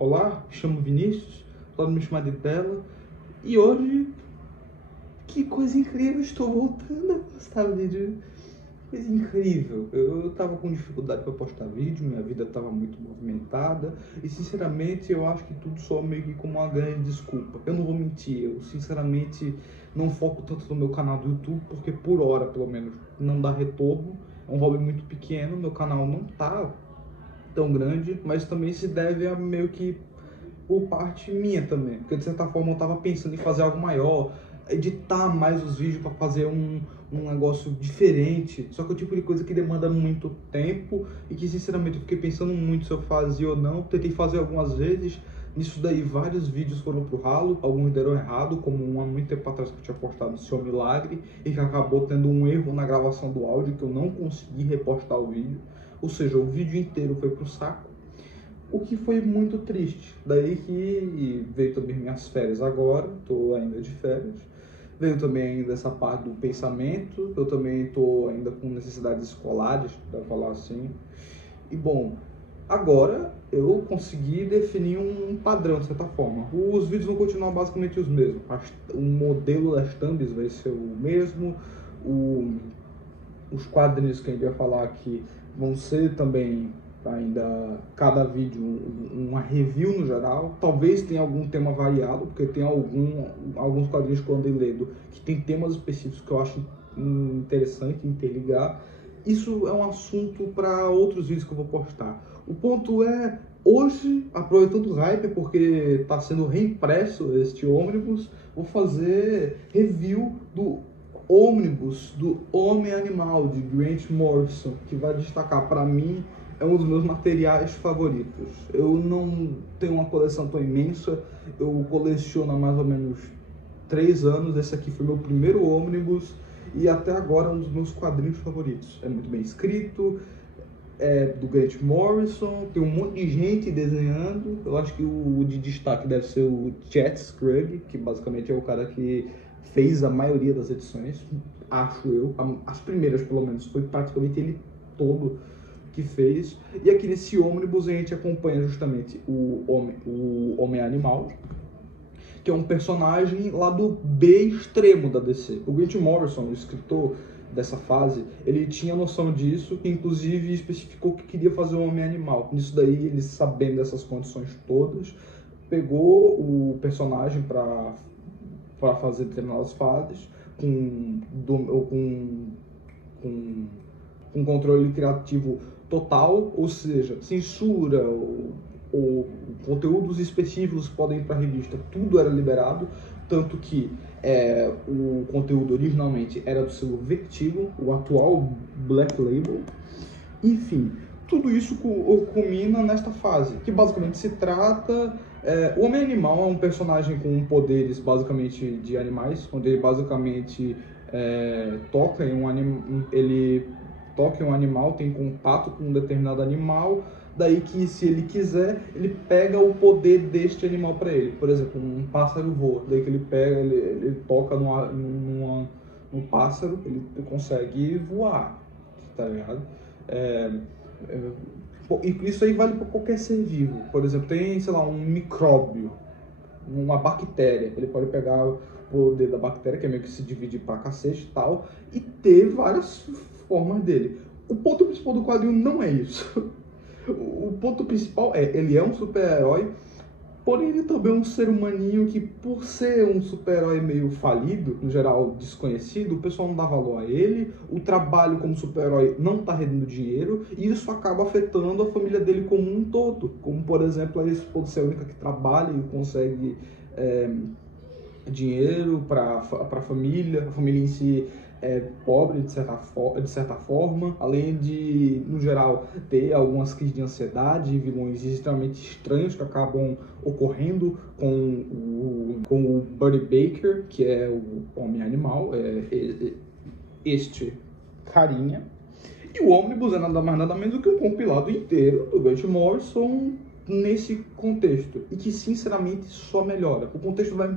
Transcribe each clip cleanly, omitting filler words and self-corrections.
Olá, me chamo Vinícius, pode me chamar de Bela, e hoje, que coisa incrível, estou voltando a postar vídeo. Coisa incrível, eu tava com dificuldade para postar vídeo, minha vida tava muito movimentada e sinceramente eu acho que tudo soa meio que como uma grande desculpa. Eu não vou mentir, eu sinceramente não foco tanto no meu canal do YouTube porque por hora, pelo menos, não dá retorno. É um hobby muito pequeno, meu canal não tá tão grande, mas também se deve a meio que por parte minha também, porque de certa forma eu tava pensando em fazer algo maior, editar mais os vídeos para fazer um negócio diferente, só que é o tipo de coisa que demanda muito tempo e que sinceramente eu fiquei pensando muito se eu fazia ou não. Tentei fazer algumas vezes, nisso daí vários vídeos foram pro ralo, alguns deram errado, como um há muito tempo atrás que eu tinha postado Seu Milagre e que acabou tendo um erro na gravação do áudio que eu não consegui repostar o vídeo, ou seja, o vídeo inteiro foi pro saco. O que foi muito triste. Daí que veio também minhas férias agora, estou ainda de férias. Veio também ainda essa parte do pensamento, eu também estou ainda com necessidades escolares, para falar assim. E bom, agora eu consegui definir um padrão, de certa forma. Os vídeos vão continuar basicamente os mesmos. O modelo das thumbs vai ser o mesmo. Os quadrinhos que a gente vai falar aqui vão ser também ainda cada vídeo uma review no geral. Talvez tenha algum tema variado, porque tem alguns quadrinhos que eu andei lendo que tem temas específicos que eu acho interessante interligar. Isso é um assunto para outros vídeos que eu vou postar. O ponto é, hoje, aproveitando o hype, porque está sendo reimpresso este ônibus, vou fazer review do ônibus do Homem Animal, de Grant Morrison, que vai destacar para mim, é um dos meus materiais favoritos. Eu não tenho uma coleção tão imensa, eu coleciono há mais ou menos 3 anos, esse aqui foi meu primeiro ônibus e até agora é um dos meus quadrinhos favoritos. É muito bem escrito, é do Grant Morrison, tem um monte de gente desenhando. Eu acho que o de destaque deve ser o Chet Scruggs, que basicamente é o cara que fez a maioria das edições, acho eu. As primeiras, pelo menos, foi praticamente ele todo que fez. E aqui nesse ônibus a gente acompanha justamente o Homem Animal, que é um personagem lá do B extremo da DC. O Grant Morrison, o escritor dessa fase, ele tinha noção disso, que inclusive especificou que queria fazer um Homem Animal. Nisso daí, ele sabendo dessas condições todas, pegou o personagem para fazer determinadas fases, com controle criativo total, ou seja, censura, ou conteúdos específicos que podem ir para a revista, tudo era liberado, tanto que o conteúdo originalmente era do selo Vertigo, o atual Black Label. Enfim, tudo isso culmina nesta fase, que basicamente se trata... o Homem Animal é um personagem com poderes basicamente de animais, onde ele basicamente toca em um animal, tem contato com um determinado animal, daí que se ele quiser, ele pega o poder deste animal para ele. Por exemplo, um pássaro voa, daí que ele toca num pássaro, ele consegue voar, tá ligado? Isso aí vale para qualquer ser vivo. Por exemplo, tem, sei lá, um micróbio, uma bactéria, ele pode pegar o poder da bactéria, que é meio que se divide pra cacete e tal, e ter várias formas dele. O ponto principal do quadrinho não é isso. O ponto principal ele é um super-herói, porém ele também é um ser humaninho que, por ser um super-herói meio falido, no geral desconhecido, o pessoal não dá valor a ele, o trabalho como super-herói não está rendendo dinheiro, e isso acaba afetando a família dele como um todo. Como, por exemplo, a esposa ser a única que trabalha e consegue dinheiro para a família em si é pobre de certa forma, além de, no geral, ter algumas crises de ansiedade e vilões extremamente estranhos que acabam ocorrendo com o Buddy Baker, que é o Homem Animal, este carinha. E o ônibus é nada mais nada menos do que um compilado inteiro do Grant Morrison nesse contexto, e que sinceramente só melhora. O contexto vai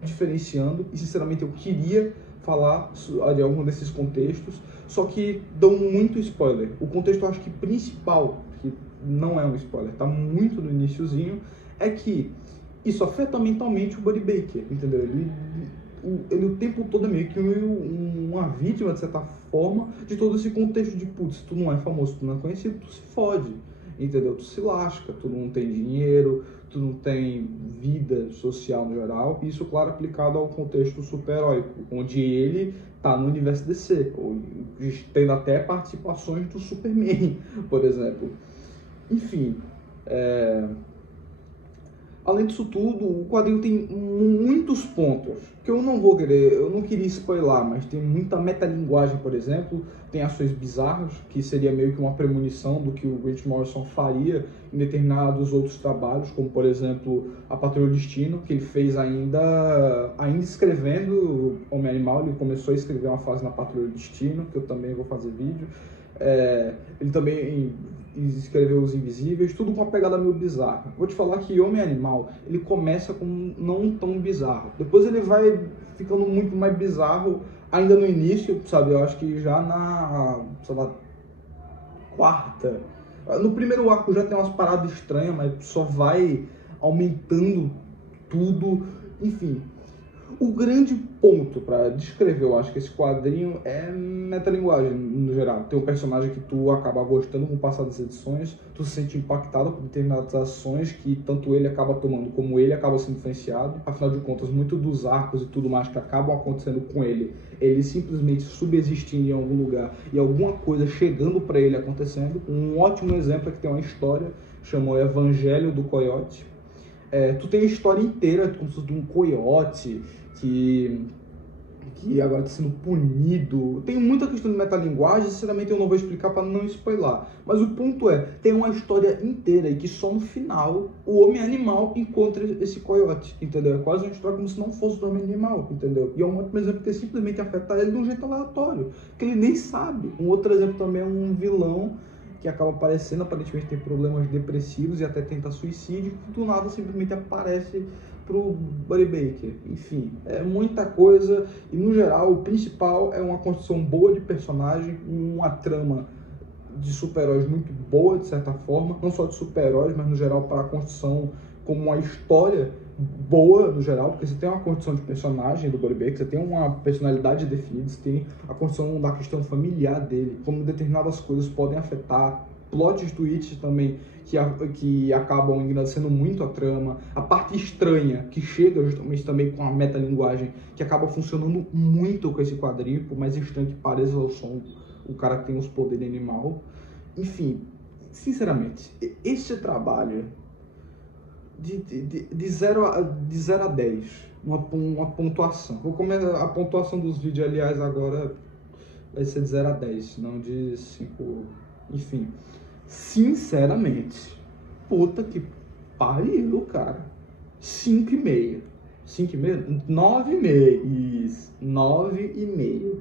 diferenciando, e sinceramente eu queria falar de algum desses contextos, só que dão muito spoiler. O contexto eu acho que principal, que não é um spoiler, tá muito no iniciozinho, é que isso afeta mentalmente o Buddy Baker, entendeu? Ele o tempo todo é meio que uma vítima, de certa forma, de todo esse contexto de, putz, tu não é famoso, tu não é conhecido, tu se fode, entendeu? Tu se lasca, tu não tem dinheiro, tu não tem vida social no geral. Isso, claro, aplicado ao contexto super-heróico, onde ele tá no universo DC, tendo até participações do Superman, por exemplo. Enfim, além disso tudo, o quadrinho tem muitos pontos que eu não queria spoiler, mas tem muita metalinguagem, por exemplo, tem ações bizarras, que seria meio que uma premonição do que o Grant Morrison faria em determinados outros trabalhos, como por exemplo A Patrulha do Destino, que ele fez ainda escrevendo Homem-Animal. Ele começou a escrever uma fase na Patrulha do Destino, que eu também vou fazer vídeo. Ele também escreveu Os Invisíveis, tudo com uma pegada meio bizarra. Vou te falar que Homem-Animal, ele começa com não tão bizarro, depois ele vai ficando muito mais bizarro ainda no início, sabe? Eu acho que já na, sei lá, quarta, no primeiro arco já tem umas paradas estranhas, mas só vai aumentando tudo, enfim. O grande ponto para descrever, eu acho que esse quadrinho é metalinguagem no geral. Tem um personagem que tu acaba gostando com o passar das edições, tu se sente impactado por determinadas ações que tanto ele acaba tomando como ele acaba sendo influenciado. Afinal de contas, muito dos arcos e tudo mais que acabam acontecendo com ele simplesmente subsistindo em algum lugar e alguma coisa chegando para ele acontecendo. Um ótimo exemplo é que tem uma história chamada Evangelho do Coiote. Tu tem a história inteira como se fosse de um coiote que agora está sendo punido. Tem muita questão de metalinguagem, sinceramente eu não vou explicar para não spoiler. Mas o ponto é, tem uma história inteira e que só no final o Homem-Animal encontra esse coiote, entendeu? É quase uma história como se não fosse do Homem-Animal, entendeu? E é um outro exemplo que simplesmente afeta ele de um jeito aleatório, que ele nem sabe. Um outro exemplo também é um vilão que acaba aparecendo, aparentemente tem problemas depressivos e até tenta suicídio, que do nada simplesmente aparece pro Buddy Baker. Enfim, é muita coisa e no geral o principal é uma construção boa de personagem, uma trama de super-heróis muito boa de certa forma, não só de super-heróis, mas no geral para a construção como uma história boa no geral, porque você tem uma construção de personagem do Buddy Baker, você tem uma personalidade definida, você tem a construção da questão familiar dele, como determinadas coisas podem afetar, plot twists também que acabam engrandecendo muito a trama, a parte estranha que chega justamente também com a metalinguagem que acaba funcionando muito com esse quadrinho, por mais estranho que pareça o som, o cara que tem os poderes animal. Enfim, sinceramente, esse trabalho de 0 a 10, uma pontuação. Vou começar a pontuação dos vídeos, aliás, agora vai ser de 0 a 10, não de 5. Enfim, sinceramente, puta que pariu, cara. 5,5. 5,5? 9,5. Isso, 9,5.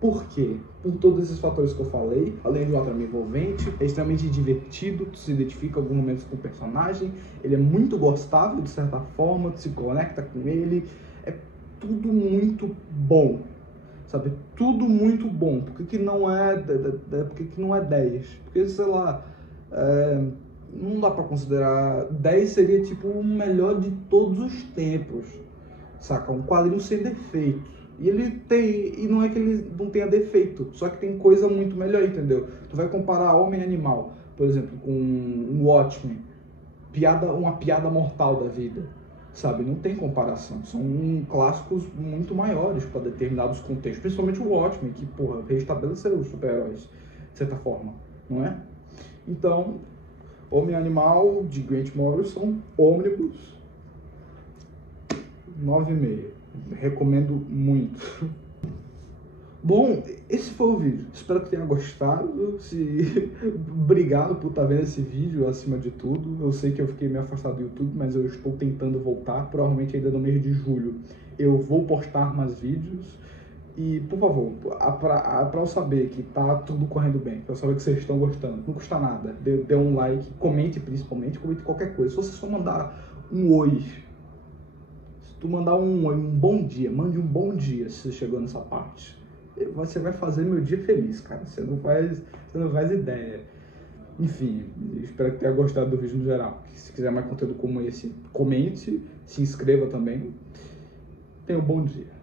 Por quê? Por todos esses fatores que eu falei, além de uma trama envolvente, é extremamente divertido, tu se identifica em alguns momentos com o personagem, ele é muito gostável de certa forma, tu se conecta com ele, é tudo muito bom, sabe? Tudo muito bom. Por que não é 10? Porque, sei lá, não dá pra considerar 10 seria tipo o melhor de todos os tempos, saca? Um quadrinho sem defeito. E ele tem, e não é que ele não tenha defeito, só que tem coisa muito melhor, entendeu? Tu vai comparar Homem e Animal, por exemplo, com um Watchmen, uma piada mortal da vida, sabe? Não tem comparação, são clássicos muito maiores para determinados contextos, principalmente o Watchmen, que, porra, reestabeleceu os super-heróis, de certa forma, não é? Então, Homem e Animal, de Grant Morrison, Ônibus, 9,5. Recomendo muito. Bom, esse foi o vídeo. Espero que tenha gostado. Obrigado por estar vendo esse vídeo, acima de tudo. Eu sei que eu fiquei meio afastado do YouTube, mas eu estou tentando voltar. Provavelmente ainda no mês de julho eu vou postar mais vídeos. E, por favor, para eu saber que tá tudo correndo bem, para eu saber que vocês estão gostando, não custa nada. Dê um like, comente principalmente, comente qualquer coisa. Se você só mandar um oi, tu mandar um bom dia, mande um bom dia se você chegou nessa parte. Você vai fazer meu dia feliz, cara. Você não faz ideia. Enfim, espero que tenha gostado do vídeo no geral. Se quiser mais conteúdo como esse, comente, se inscreva também. Tenha um bom dia.